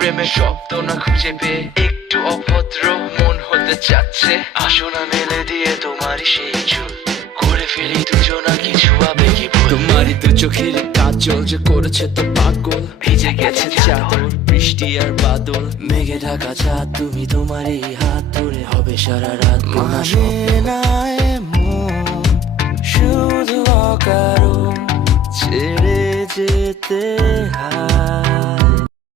প্রেমের শব্দ না খুঁজে পেয়ে একটু অভদ্র মন হতে চাচ্ছে। আসো না মেলে দিয়ে তোমারই সেই চুল, করে ফেলি দুজনা কিছু আবেগী ভুল। তোমারই দু চোখের কাজল যে করেছে তো পাগল, ভিজে গেছে চাদর বৃষ্টি আর বাদল। মেঘে ঢাকা চাঁদ তুমি তোমারই হাত ধরে হবে সারা রাত। মানে না এমন শুধু অকারণ ছেড়ে যেতে হয়।